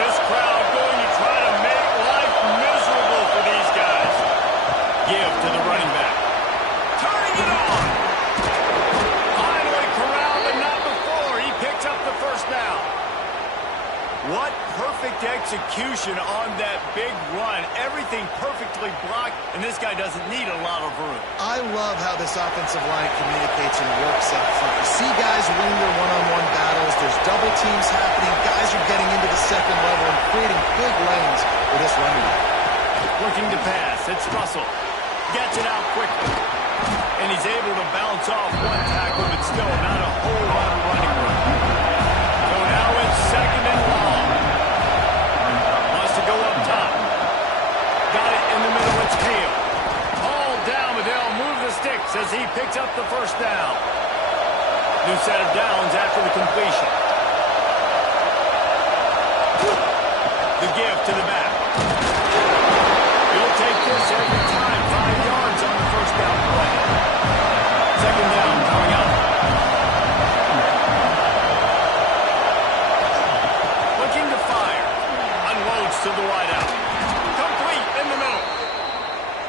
This crowd going to try to make life miserable for these guys. Give to the running back. Turning it on. Finally corralled, but not before. He picks up the first down. What perfect execution on that big run. Everything perfectly blocked, and this guy doesn't need a lot of room. I love how this offensive line communicates and works up front. You see guys winning their one-on-one battles. There's double teams happening. Guys are getting into the second level and creating big lanes for this running back. Looking to pass. It's Russell. Gets it out quickly. And he's able to bounce off one tackle, but still not a whole lot of running room. So now it's second and long. Wants to go up top. Got it in the middle. It's Kale. All down, but they'll move the sticks as he picks up the first down. New set of downs after the completion. The give to the back. He'll take this every time. 5 yards on the first down play. Second down coming up. Looking to fire. Unloads to the wideout. Complete in the middle.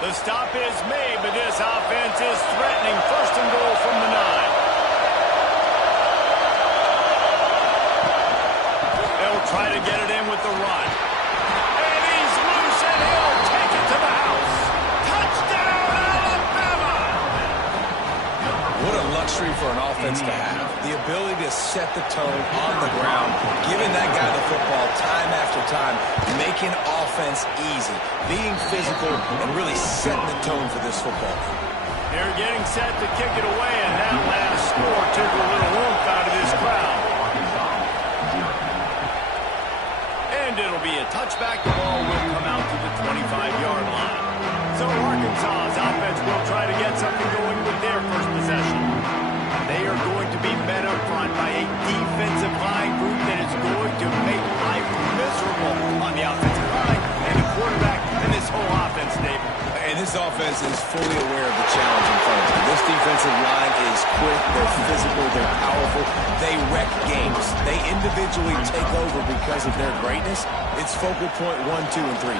The stop is made, but this offense is threatening. First and goal from the 9. They'll try to get it in with the run. And he's loose, and he'll take it to the house. Touchdown, Alabama! What a luxury for an offense to have. The ability to set the tone on the ground, giving that guy the football time after time, making offense easy, being physical, and really setting the tone for this football. They're getting set to kick it away, and that last score took a little oomph out of this crowd. And it'll be a touchback. The ball will come out to the 25-yard line. So Arkansas's offense will try to get something going with their first possession. They are going to be met up front by a defensive line group that is going to make life miserable on the offensive line and the quarterback and this whole offense, David. And this offense is fully aware of the challenge in front of them. This defensive line is quick, they're physical, they're powerful, they wreck games. They individually take over because of their greatness. It's focal point 1, 2, and 3.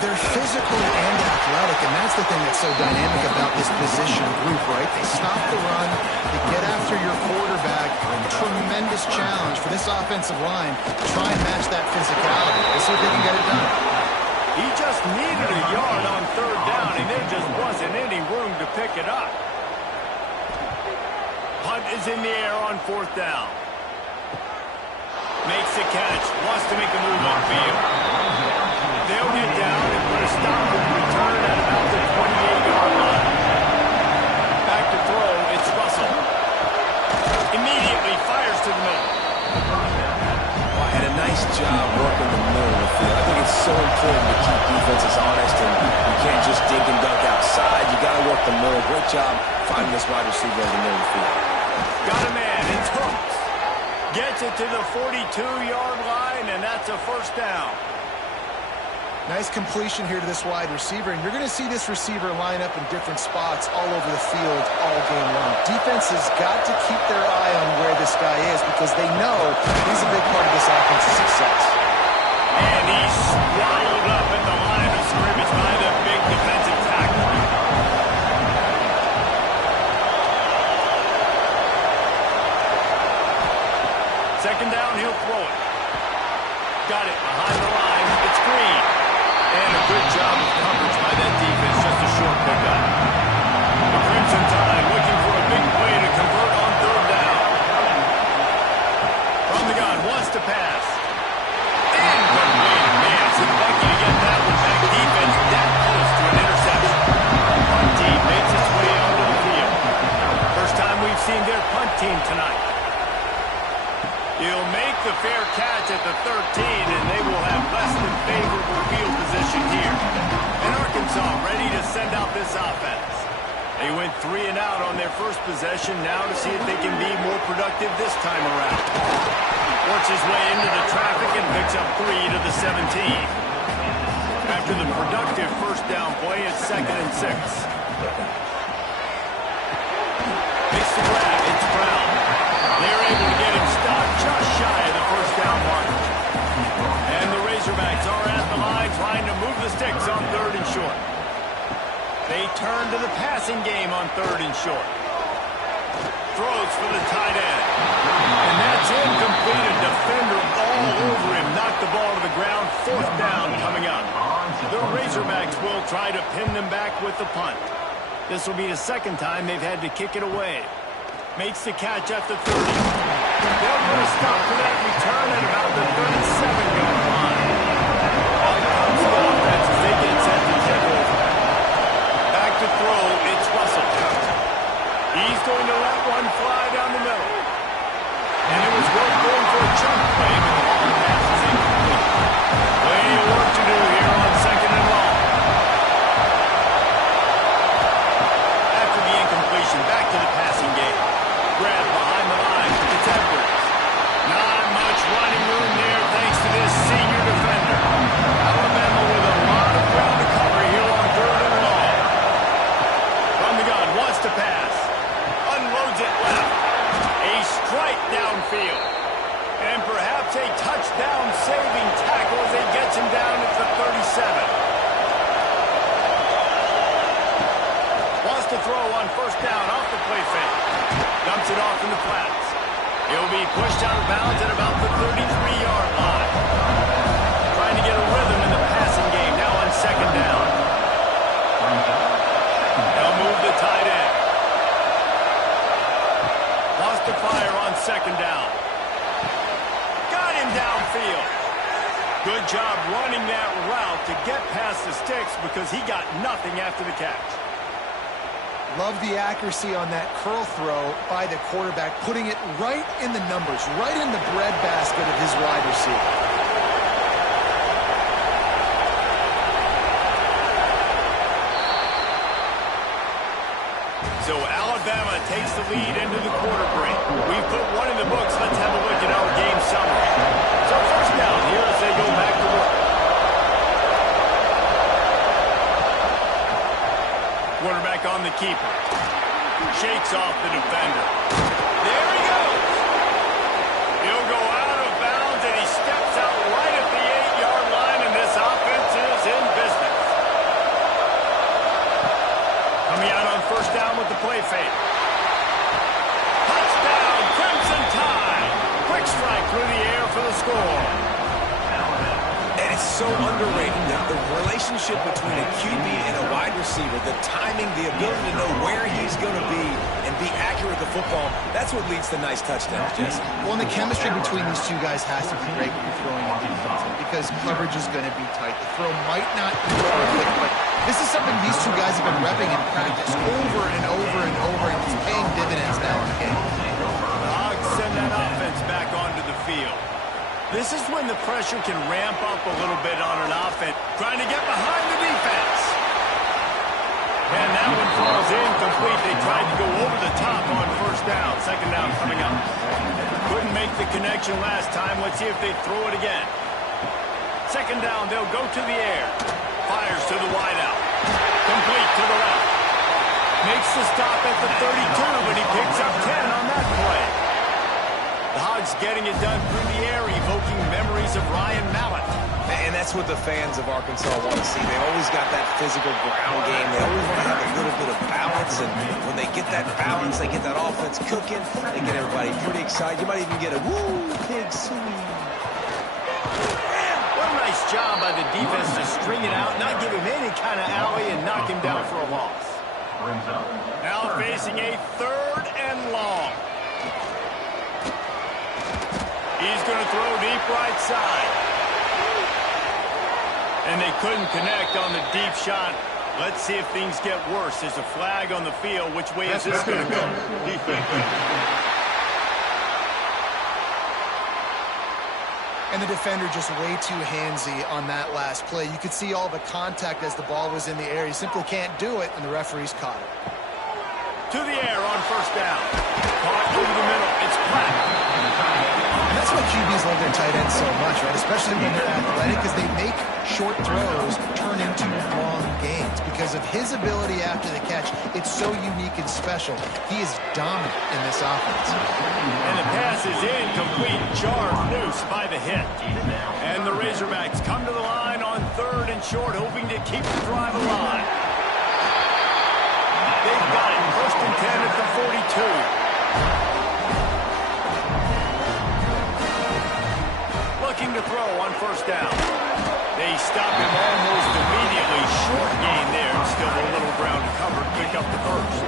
They're physical and athletic, and that's the thing that's so dynamic about this position group, right? They stop the run, they get after your quarterback. Tremendous challenge for this offensive line to try and match that physicality. We'll see if they can get it done. He just needed a yard on third down, and there just wasn't any room to pick it up. Punt is in the air on fourth down. Makes the catch. Wants to make a move on field. They'll get down and put a stop to the return at about the 28-yard line. Back to throw. It's Russell. Immediately fires to the middle. And a nice job working the middle of the field. I think it's so important to keep defenses honest, and you can't just dink and dunk outside. You got to work the middle. Great job finding this wide receiver in the middle of the field. Got a man. It's Hooks. Gets it to the 42-yard line, and that's a first down. Nice completion here to this wide receiver, and you're going to see this receiver line up in different spots all over the field all game long. Defense has got to keep their eye on where this guy is because they know he's a big part of this offense's success. And he's swallowed up at the line of scrimmage by the big defensive tackle. Second down, he'll throw it. Got it behind the line. It's Green. And a good job of coverage by that defense. Just a short pickup. The Crimson Tide looking for a big play to convert on third down. From the gun, wants to pass. And complete. Man, it's lucky to get that one back. Defense that close to an interception. Punt team makes its way onto the field. First time we've seen their punt team tonight. He'll make the fair catch at the 13, and they will have less than favorable field position here. And Arkansas ready to send out this offense. They went 3 and out on their first possession, now to see if they can be more productive this time around. Works his way into the traffic and picks up 3 to the 17. After the productive first down play, it's 2nd and 6. Makes the grab, it's Brown. They're able to get him stopped just shy of the first down mark. And the Razorbacks are at the line trying to move the sticks on 3rd and short. They turn to the passing game on 3rd and short. Throws for the tight end. And that's incomplete. A defender all over him. Knocked the ball to the ground. 4th down coming up. The Razorbacks will try to pin them back with the punt. This will be the 2nd time they've had to kick it away. Makes the catch at the 30. They'll put a stop to that return at about the 37-yard line. Out comes the offense as they get set to take over. Back to throw, it's Russell. He's going to let one fly down the middle. And it was worth going for a chunk play, but the ball pass is incomplete. Plenty of work to do here on 2nd and long. After the incompletion, back to the passing game. Grab behind the line. It's Edwards. Not much running room there thanks to this senior defender. Alabama with a lot of ground to cover here on 3rd and long. From the gun, wants to pass. Unloads it left. A strike downfield. And perhaps a touchdown-saving tackle as he gets him down at the 37. Wants to throw on 1st down off the play fake. Dumps it off in the flats. He'll be pushed out of bounds at about the 33-yard line. Trying to get a rhythm in the passing game now on 2nd down. They'll move the tight end. Wants to fire on 2nd down. Got him downfield. Good job running that route to get past the sticks because he got nothing after the catch. Love the accuracy on that curl throw by the quarterback, putting it right in the numbers, right in the breadbasket of his wide receiver. So Alabama takes the lead into the quarter break. We've put one in the books. Let's have a look at our game summary. So 1st down here as they go back to work. Quarterback on the keeper. Shakes off the defender. There he goes. He'll go out of bounds, and he steps out right at the 8-yard line, and this offense is in business. Coming out on 1st down with the play fake. Touchdown, Crimson Tide. Quick strike through the air for the score. And it's so underrated now. The relationship between a QB and a wide receiver, the timing, the ability to know where he's going to be and be accurate with the football, that's what leads to nice touchdowns, Jesse. Well, and the chemistry between these two guys has to be great when you're throwing on defense because coverage is going to be tight. The throw might not be perfect, but this is something these two guys have been repping in practice over and over and over, and it's paying dividends now in the game. The Hogs send that offense back onto the field. This is when the pressure can ramp up a little bit on an offense, trying to get behind the defense. And that one falls incomplete. They tried to go over the top on 1st down. 2nd down coming up. Couldn't make the connection last time. Let's see if they throw it again. 2nd down, they'll go to the air. Fires to the wideout. Complete to the left. Makes the stop at the 32, but he picks up 10 on that play. The Hogs getting it done through the air, evoking memories of Ryan Mallett. And that's what the fans of Arkansas want to see. They've always got that physical ground game. They always want to have a little bit of balance. And when they get that balance, they get that offense cooking. They get everybody pretty excited. You might even get a woo, pig sweep. What a nice job by the defense to string it out, not give him any kind of alley, and knock him down for a loss. Now facing a 3rd and long. He's going to throw deep right side. And they couldn't connect on the deep shot. Let's see if things get worse. There's a flag on the field. Which way is this going to go? And the defender just way too handsy on that last play. You could see all the contact as the ball was in the air. He simply can't do it, and the referee's caught it. To the air on 1st down. Caught over the middle. It's Platt. And that's why QBs love their tight ends so much, right? Especially when they're athletic, because they make short throws turn into long gains. because of his ability after the catch. It's so unique and special. He is dominant in this offense. And the pass is incomplete, jarred loose by the hit. And the Razorbacks come to the line on 3rd and short, hoping to keep the drive alive. They've got it, 1st and 10 at the 42. Looking to throw on 1st down. They stop him almost immediately. Short gain there. Still a little ground to cover. Pick up the 1st.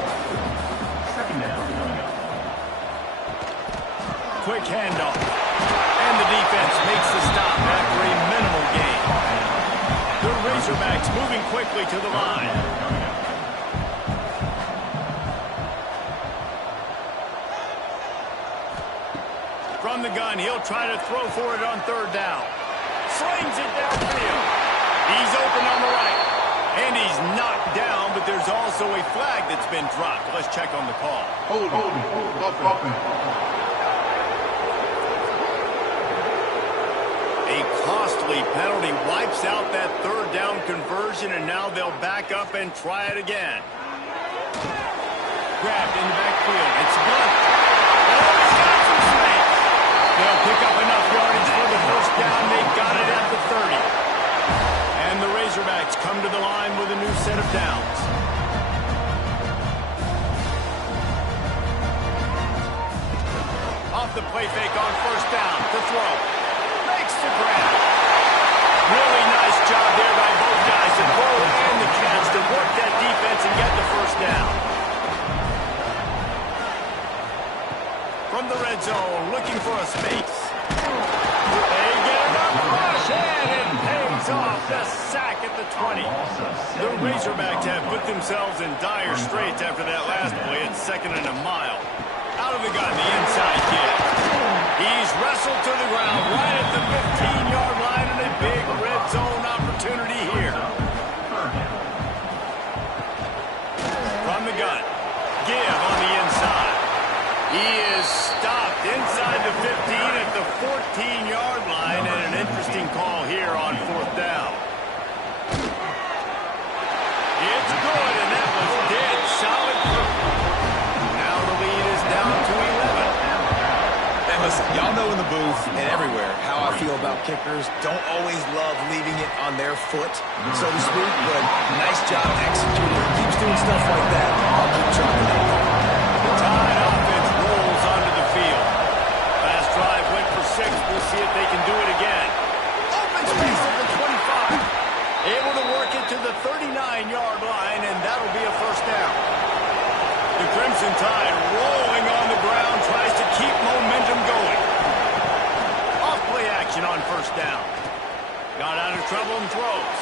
Quick handoff. And the defense makes the stop after a minimal gain. The Razorbacks moving quickly to the line. From the gun, he'll try to throw for it on 3rd down. Slings it downfield. He's open on the right. And he's knocked down, but there's also a flag that's been dropped. Let's check on the call. Hold. A costly penalty wipes out that 3rd down conversion, and now they'll back up and try it again. Grabbed in the backfield. It's Blunt. Oh, he's got some space. They'll pick up enough yardage for the 1st down. They got it at the 30. And the Razorbacks come to the line with a new set of downs. Off the play fake on 1st down. To throw. Makes the grab. Really nice job there by both guys to throw and the catch to work that defense and get the 1st down. From the red zone, looking for a space. They get enough rush, and it pays off. The sack at the 20. The Razorbacks have put themselves in dire straits after that last play at 2nd and a mile. Out of the gun, the inside kid. He's wrestled to the ground right at the 15-yard line, and a big red zone opportunity here. From the gun, give on the inside. He is stopped inside the 15 at the 14-yard line, and an interesting call here on 4th down. It's good, and that was dead solid. Now the lead is down to 11. And listen, y'all know in the booth and everywhere how I feel about kickers. Don't always love leaving it on their foot, so to speak, but nice job executing. Keeps doing stuff like that. I'll keep trying that. The Tide offense rolls onto the field. Last drive went for 6. We'll see if they can do it again. Open space at the 25. Able to work it to the 39-yard line, and that'll be a 1st down. The Crimson Tide rolling on the ground, tries to keep momentum going. Off play action on 1st down. Got out of trouble and throws.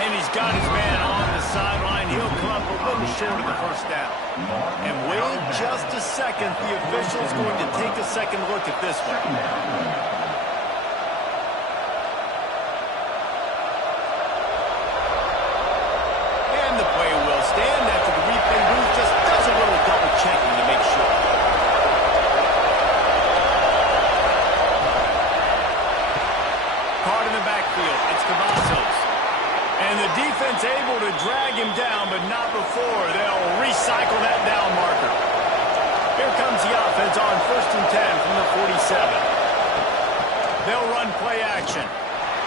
And he's got his man on the sideline. He'll come up a little short of the 1st down. And wait just a second. The official's going to take a second look at this one. And the play will stand after the replay booth just does a little double checking to make sure. Caught in the backfield. It's Cavazos. And the defense able to drag him down, but not before they'll recycle that down marker. Here comes the offense on 1st and 10 from the 47. They'll run play action.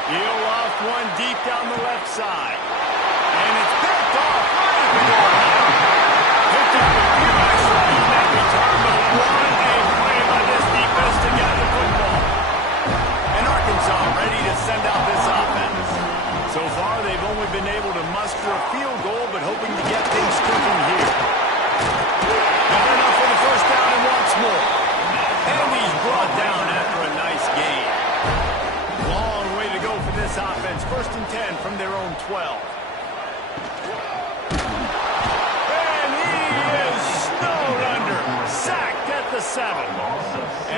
He'll off one deep down the left side. And it's picked off right at the goal line. Picked up a few extra on that return, but what a play by this defense to get the football. And Arkansas ready to send out this offense. So far, they've only been able to muster a field goal, but hoping to get things cooking here. Got enough for the 1st down and wants more. And he's brought down after a nice gain. Long way to go for this offense. 1st and 10 from their own 12. And he is snowed under. Sacked at the 7.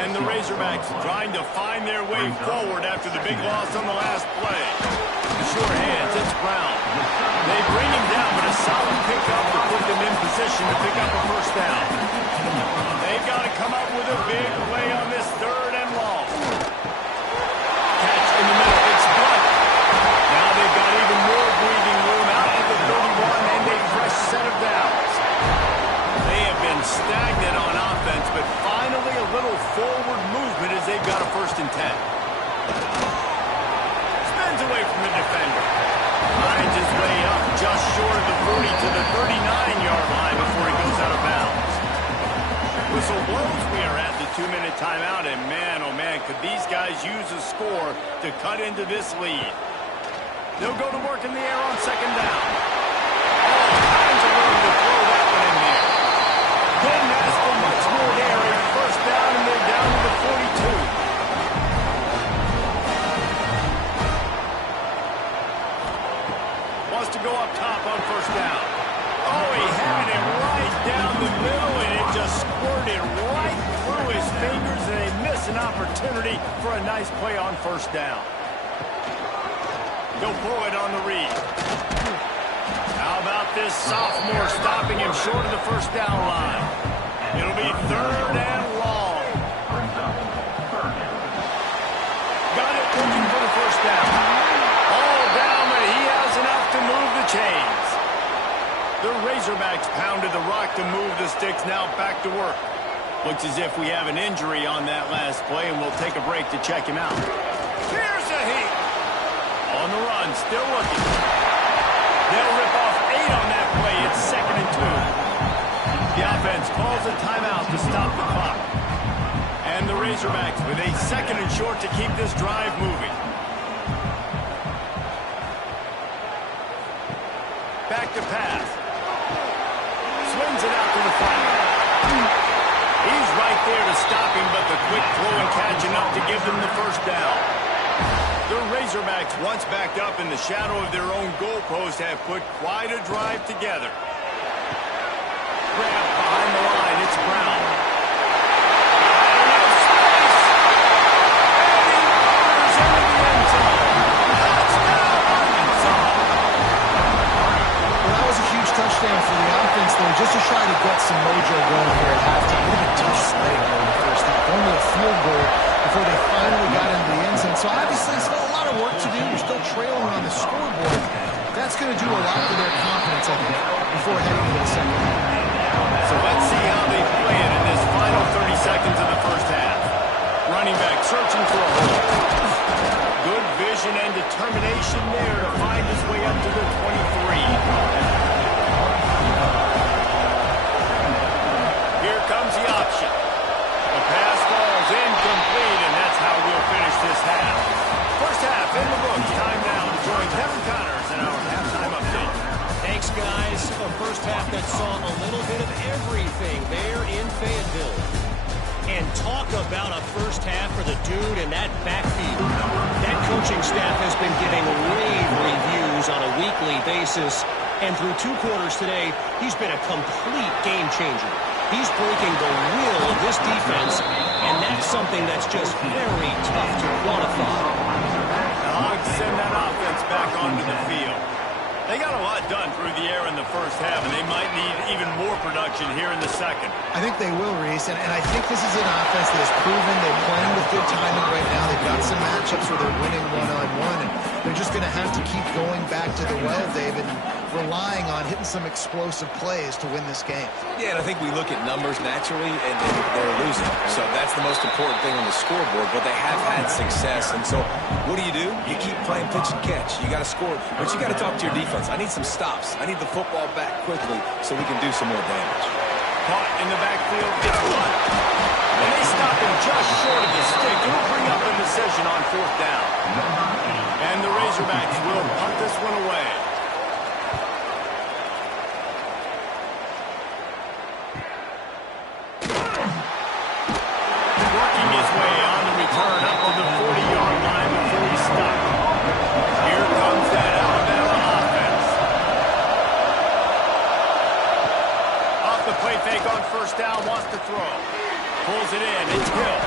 And the Razorbacks trying to find their way forward after the big loss on the last play. Short hands, it's Brown. They bring him down, but a solid pickup to put them in position to pick up a 1st down. They've got to come up with a big play on this 3rd and long. Catch in the middle, it's Blunt. Now they've got even more breathing room out of the 31, and 40 to the 39-yard line before he goes out of bounds. Whistle blows, we are at the 2-minute timeout, and man, oh man, could these guys use a score to cut into this lead. They'll go to work in the air on second down. All kinds of room to throw that one in there. Couldn't ask for much more there. It's first down, and they're down to the 42. Wants to go up top on first down. Oh, he had it right down the middle, and it just squirted right through his fingers, and they miss an opportunity for a nice play on first down. He'll pull it on the read. How about this sophomore stopping him short of the first down line? It'll be third and long. Got it, looking for the first down. All down, but he has enough to move the chains. The Razorbacks pounded the rock to move the sticks, now back to work. Looks as if we have an injury on that last play, and we'll take a break to check him out. Here's a heat. On the run, still looking. They'll rip off 8 on that play. It's 2nd and 2. The offense calls a timeout to stop the clock. And the Razorbacks with a 2nd and short to keep this drive moving. Back to pass. Swings it out to the flat. He's right there to stop him, but the quick throw and catch enough to give them the first down. The Razorbacks, once backed up in the shadow of their own goalpost, have put quite a drive together. Grab behind the line, it's Brown. And space. And he wanders into the end zone. Touchdown, Arkansas! Well, that was a huge touchdown for the offense there, just to try to get some mojo going here at halftime. They had a tough sledding there in the first half. Only a field goal before they finally got into the end zone. So obviously still a lot of work to do. You're still trailing on the scoreboard. That's going to do a lot for their confidence, I think, before heading into the second half. So let's see how they play it in this final 30 seconds of the first half. Running back searching for a hole. Good vision and determination there to find his way up to the 23. Here comes the option. The pass falls incomplete, and that's how we'll finish this half. First half in the books. Time now to join Kevin Connors in our halftime update. Thanks, guys. A first half that saw a little bit of everything there in Fayetteville. And talk about a first half for the dude in that backfield. That coaching staff has been giving rave reviews on a weekly basis. And through 2 quarters today, he's been a complete game changer. He's breaking the will of this defense, and that's something that's just very tough to quantify. The Hogs send that offense back onto the field. They got a lot done through the air in the first half, and they might need even more production here in the second. I think they will, Reese, and I think this is an offense that has proven they're playing with good timing right now. They've got some matchups where they're winning one-on-one, and they're just going to have to keep going back to the well, David, and relying on hitting some explosive plays to win this game. Yeah, and I think we look at numbers naturally, and they're losing. So that's the most important thing on the scoreboard, but they have had success. And so what do? You keep playing pitch and catch. You got to score, but you got to talk to your defense. I need some stops. I need the football back quickly so we can do some more damage. Caught in the backfield, gets one. And they stop him just short of the stick. It'll bring up a decision on 4th down. And the Razorbacks will punt this one away. Working his way on the return up to the 40-yard line before he's stopped. Here comes that Alabama offense. Off the play fake on first down, wants to throw. Pulls it in, it's Hill.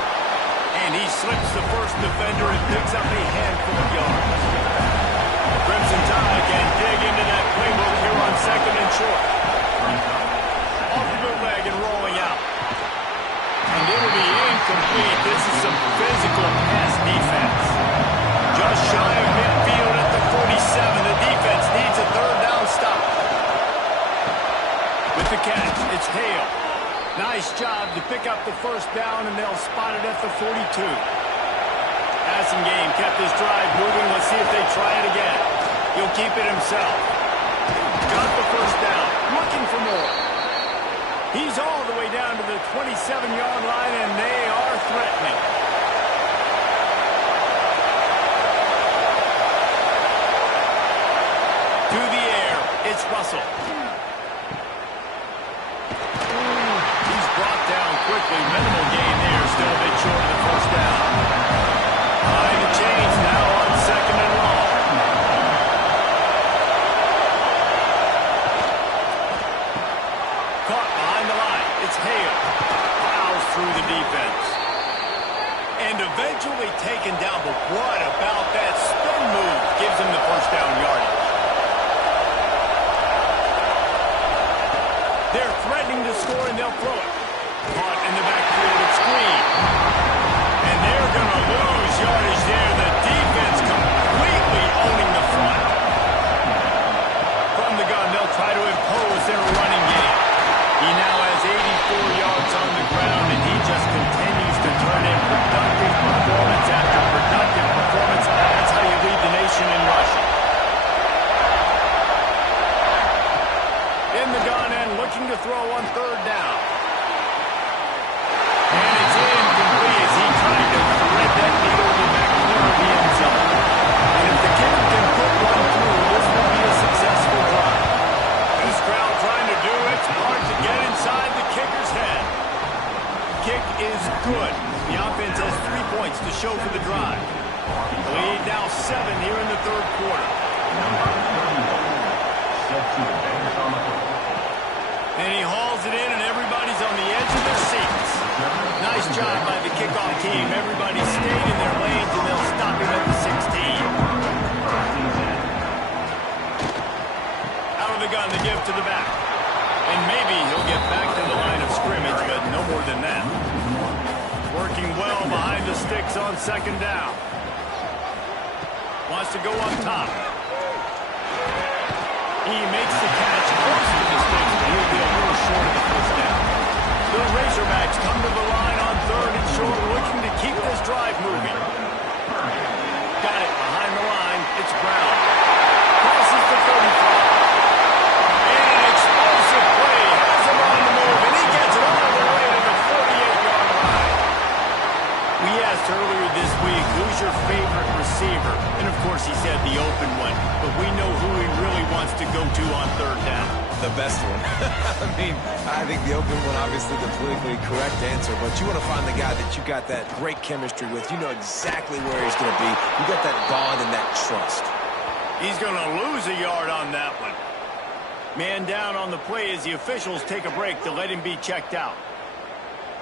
And he slips the first defender and picks up a handful of yards. Crimson Tide can dig into that playbook here on 2nd and short. Off the bootleg and rolling out. And it'll be incomplete. This is some physical pass defense. Just shy of midfield at the 47. The defense needs a 3rd down stop. With the catch, it's Hale. Nice job to pick up the first down, and they'll spot it at the 42. Passing game kept this drive moving. Let's see if they try it again. He'll keep it himself. Got the first down. Looking for more. He's all the way down to the 27-yard line, and they are threatening. To the air, it's Russell. He's brought down quickly. Minimal gain there, still a bit short of the first down. Behind the chains now on 2nd and long. Caught behind the line. It's Hale. Plows through the defense. And eventually taken down, but what about that spin move? Gives him the first down yardage. They're threatening to score, and they'll throw it. Caught in the backfield at screen. And they're going to lose yardage there. The defense completely owning the front. From the gun, they'll try to impose their running game. He now has 84 yards on the ground, and he just continues to turn in productive performance after productive performance. That's how you lead the nation in rushing. In the gun and looking to throw on 3rd down. And it's incomplete as he tried to thread that needle in the back corner of the end zone. And if the kicker can put one through, this will be a successful drive. This crowd trying to do its part to get inside the kicker's head. Kick is good. The offense has 3 points to show for the drive. The lead now 7 here in the 3rd quarter. And he hauls it in, and everybody's on the edge of their seats. Nice job by the kickoff team. Everybody stayed in their lanes, and they'll stop him at the 16. Out of the gun, the give to the back. And maybe he'll get back to the line of scrimmage, but no more than that. Working well behind the sticks on 2nd down. Wants to go up top. He makes the catch close to the sticks, but he'll be a little short of the first down. The Razorbacks come to the line on 3rd and short, looking to keep this drive moving. Got it behind the line. It's Brown. Crosses the 35. And an explosive play has him on the move, and he gets it all the way to the 48-yard line. We asked earlier this week, who's your favorite receiver? And of course he said the open one, but we know who he really wants to go to on 3rd down. The best one. I mean, I think the open one, obviously the politically correct answer, but you want to find the guy that you got that great chemistry with. You know exactly where he's going to be. You got that bond and that trust. He's going to lose a yard on that one. Man down on the play as the officials take a break to let him be checked out.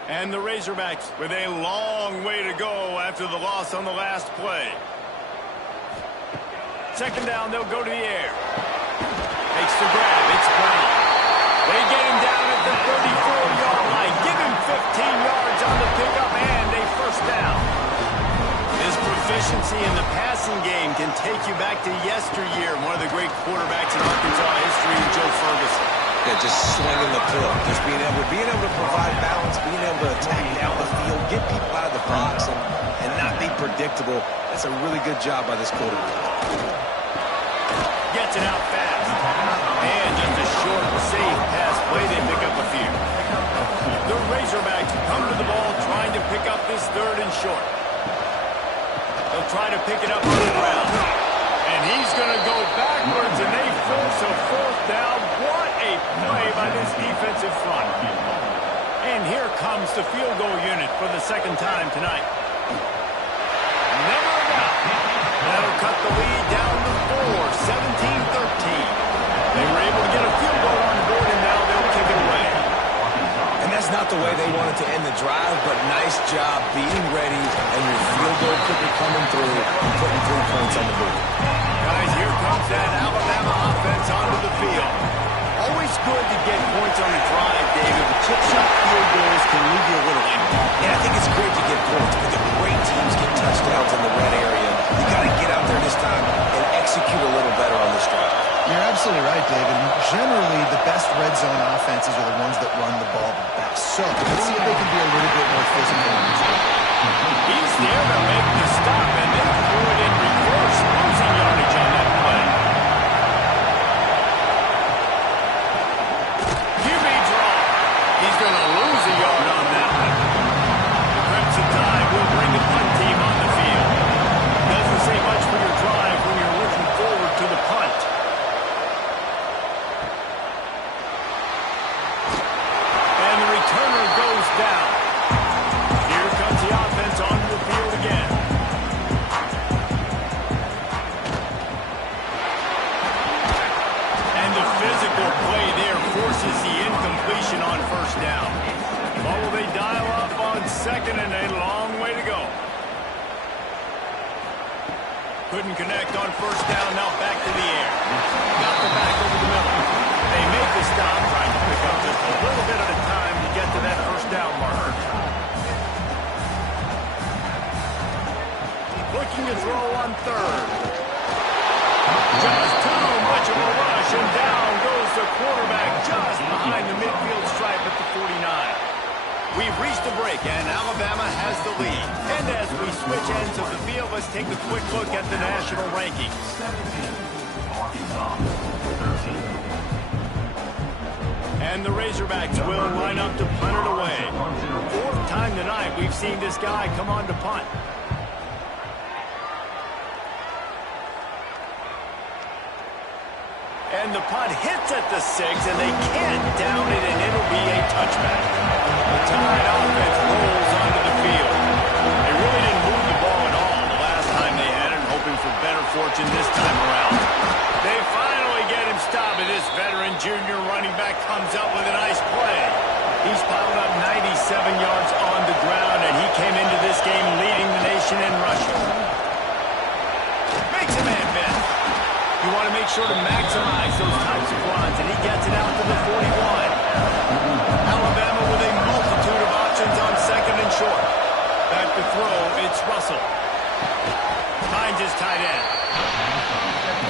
And the Razorbacks with a long way to go after the loss on the last play. 2nd down, they'll go to the air. Makes the grab. It's Brown. They get him down at the 34-yard line. Give him 15 yards on the pickup and a first down. His proficiency in the passing game can take you back to yesteryear. One of the great quarterbacks in Arkansas history, Joe Ferguson. Yeah, just swinging the pill. Just being able to provide balance, being able to attack down the field, get people out of the box, and not be predictable. That's a really good job by this quarterback. Gets it out fast. And just a short, safe pass play. They pick up a few. The Razorbacks come to the ball trying to pick up this 3rd and short. They'll try to pick it up on the ground. And he's going to go backwards, and they force a 4th down. What a play by this defensive front. And here comes the field goal unit for the 2nd time tonight. Never enough. That'll cut the lead down to 4, 17-13. They were able to get a field goal on the board, and now they'll kick it away. And that's not the way they wanted to end the drive, but nice job being ready and your field goal kicker coming through and putting 3 points on the board. Guys, here comes that Alabama offense onto the field. Always good to get points on a drive, David, but chip shot field goals can leave you a little empty. Yeah, I think it's great to get points, but the great teams get touchdowns in the red area. You got to get out there this time and execute a little better on this drive. You're absolutely right, David. Generally, the best red zone offenses are the ones that run the ball the best. So let's see if they can be a little bit more physical in this game. He's there to make the stop, and they threw it in reverse, losing yardage on that play. couldn't connect on first down. Now back to the air. Got the back over the middle. They make the stop, trying to pick up just a little bit at a time to get to that first down marker. Looking to throw on third. Just too much of a rush, and down goes the quarterback just behind the midfield stripe at the 49. We've reached a break, and Alabama has the lead. And as we switch ends of the field, let's take a quick look at the national rankings. And the Razorbacks will line up to punt it away. Fourth time tonight we've seen this guy come on to punt. And the punt hits at the 6, and they can't down it, and it'll be a touchback. The Tide offense rolls onto the field. They really didn't move the ball at all the last time they had it, hoping for better fortune this time around. They finally get him stopped, and this veteran junior running back comes up with a nice play. He's piled up 97 yards on the ground, and he came into this game leading the nation in rushing. Makes a man miss. You want to make sure to maximize those types of runs, and he gets it out to the 41. Alabama with a multitude of options on second and short. Back to throw, it's Russell. Finds his tight end.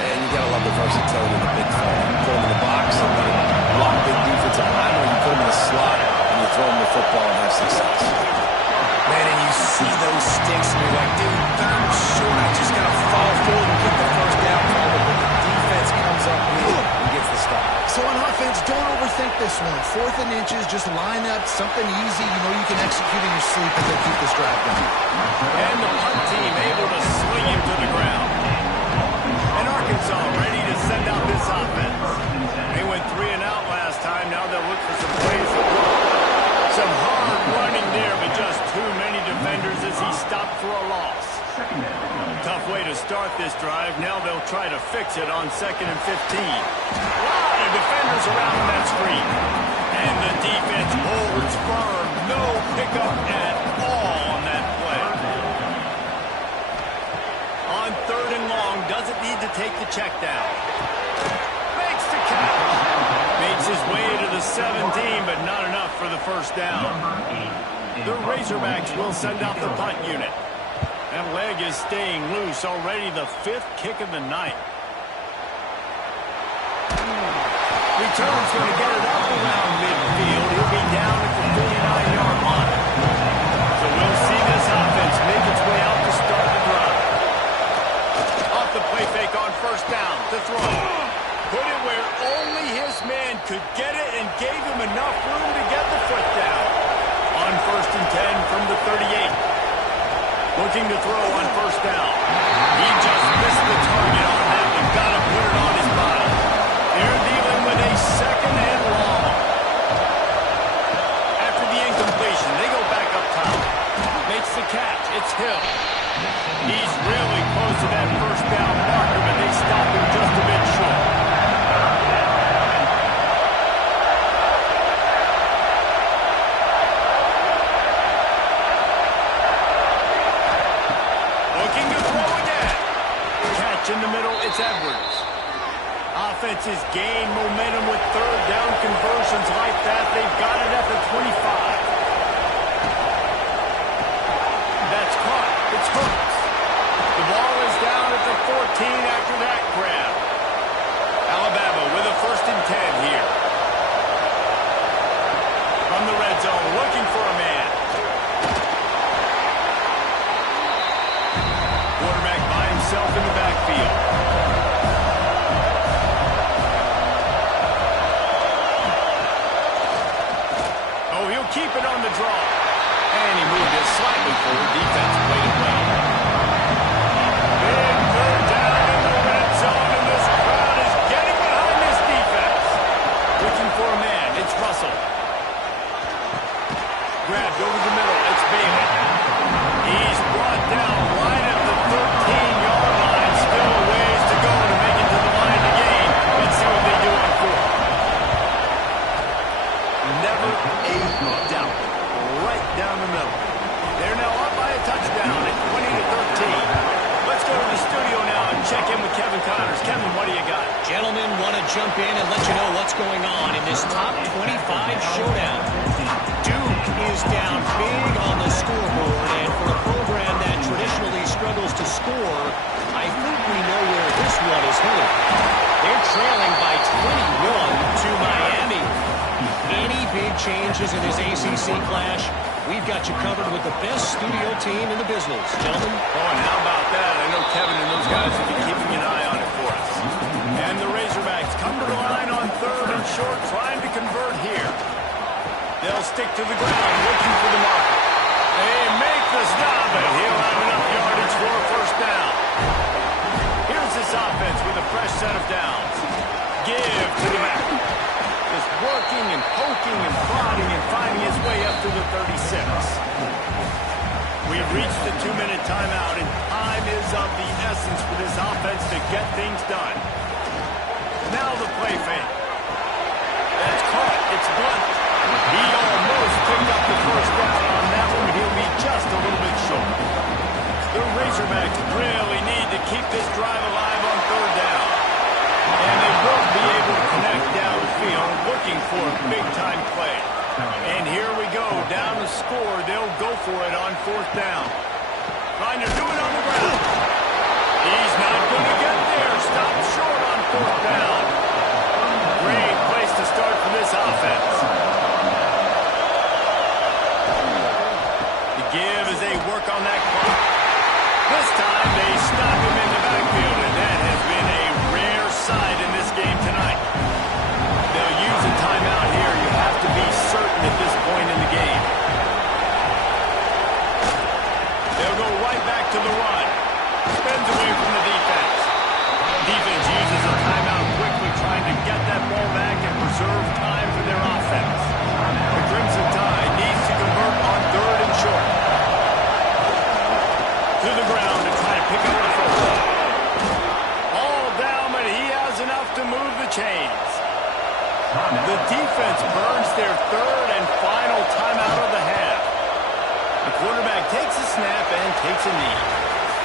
And you got to love the versatility of the big fella. You put him in the box and let him block big defensive line, or you put him in the slot and you throw him the football and have success. Man, and you see those sticks and you're like, dude, I'm short. I just got to fall forward and get the first down call, but the defense comes up big and gets the stop. So on offense, don't overthink this one. 4th and inches, just line up, something easy you know you can execute in your sleep and then keep this drive going. And the punt team able to swing him to the ground. And Arkansas ready to send out this offense. They went 3 and out last time. Now they'll look for some plays that work. Some hard running there, but just too many defenders as he stopped for a loss. Tough way to start this drive. Now they'll try to fix it on 2nd and 15. A lot of defenders around that screen. And the defense holds firm. No pickup at all on that play. On 3rd and long, doesn't need to take the check down. Makes the catch. Makes his way to the 17, but not enough for the first down. The Razorbacks will send out the punt unit. That leg is staying loose. Already the 5th kick of the night. Return's going to get it up around midfield. He'll be down at the 39-yard line. So we'll see this offense make its way out to start the drive. Off the play fake on first down. To throw. Put it where only his man could get it and gave him enough room to get the foot down. On 1st and 10 from the 38. Looking to throw on first down. He just missed the target on that one. Got to put it on his body. They're dealing with a 2nd and long. After the incompletion, they go back up top. Makes the catch. It's Hill. He's really close to that first down marker, but they stop him just a bit short. In the middle, it's Edwards. Offenses gain momentum with 3rd down conversions like that. They've got it at the 25. That's caught. It's Hurts. The ball is down at the 14 after that grab. Alabama with a 1st and 10 here. From the red zone, looking for a man. Quarterback by himself in the backfield. Oh, he'll keep it on the draw. And he moved it slightly forward. Defense played it well. Big 3rd down in the red zone, and jump in and let you know what's going on in this top 25 showdown. Duke is down big on the scoreboard, and for a program that traditionally struggles to score, I think we know where this one is headed. They're trailing by 21 to Miami. Any big changes in this ACC clash, we've got you covered with the best studio team in the business. Gentlemen? Oh, and how about that? I know Kevin and those guys will be keeping an eye on it for us. And the Razorbacks come to the line on 3rd and short, trying to convert here. They'll stick to the ground, looking for the mark. They make the stop, and he'll have enough yardage for a first down. Here's this offense with a fresh set of downs. Give to the back. Just working and poking and prodding and finding his way up to the 36. We've reached the 2-minute timeout, and time is of the essence for this offense to get things done. Now the play fake. That's caught. It's blunt. He almost picked up the first down on that one. He'll be just a little bit short. The Razorbacks really need to keep this drive alive on 3rd down. And they won't be able to connect downfield, looking for a big-time play. And here we go, down to score. They'll go for it on 4th down. Trying to do it on the ground.